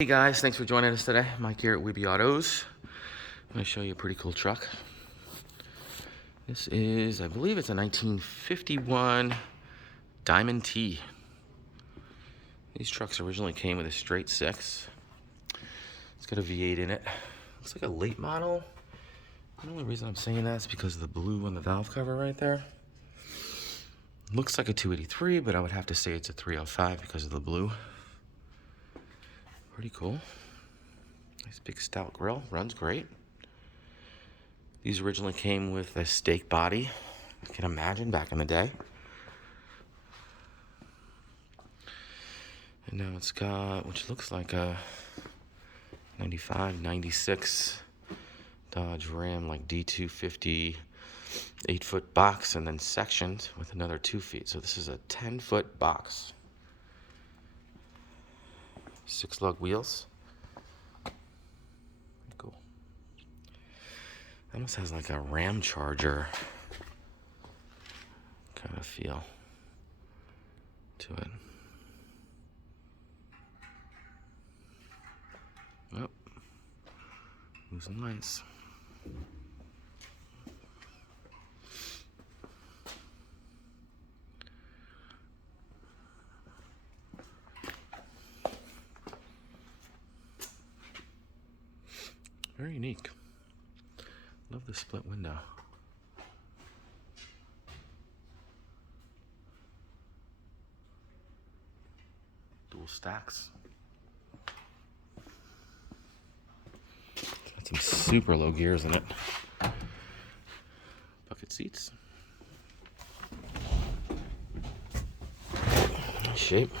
Hey guys, thanks for joining us today. Mike here at WeBe Autos. I'm going to show you a pretty cool truck. This is, I believe it's a 1951 Diamond T. These trucks originally came with a straight six. It's got a V8 in it. Looks like a late model. The only reason I'm saying that is because of the blue on the valve cover right there. Looks like a 283, but I would have to say it's a 305 because of the blue. Pretty cool. Nice big stout grill, runs great. These originally came with a stake body. You can imagine back in the day. And now it's got, which looks like a 95, 96 Dodge Ram, like D250 8-foot box, and then sectioned with another 2 feet. So this is a 10-foot box. 6 lug wheels. Cool. Almost has like a Ram Charger kind of feel to it. Oh, losing lights. Very unique. Love the split window. Dual stacks. Got some super low gears in it. Bucket seats. Nice shape.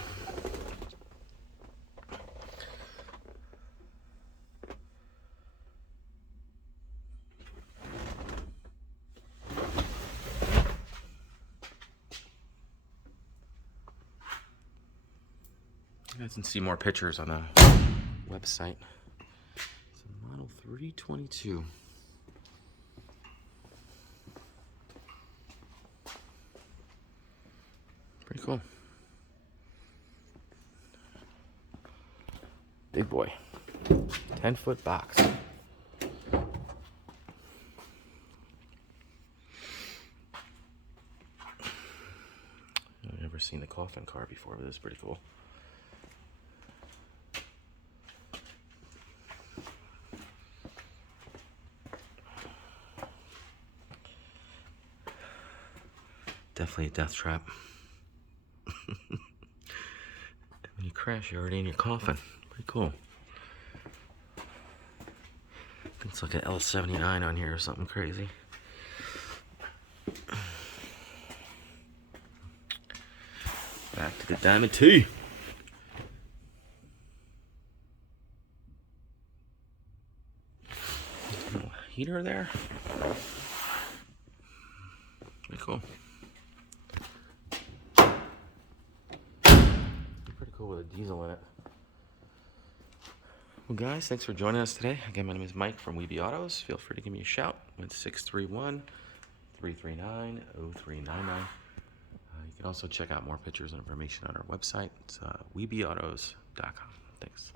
You guys can see more pictures on the website. It's a Model 322. Pretty cool. Big boy. 10-foot box. I've never seen the coffin car before, but it's pretty cool. Definitely a death trap. When you crash, you're already in your coffin. Pretty cool. I think it's like an L79 on here or something crazy. Back to the Diamond T. Little heater there. Pretty cool. Pretty cool with a diesel in it. Well guys, thanks for joining us today. Again, my name is Mike from WeBe Autos. Feel free to give me a shout at 631-339-0399. You can also check out more pictures and information on our website. It's webeautos.com. Thanks.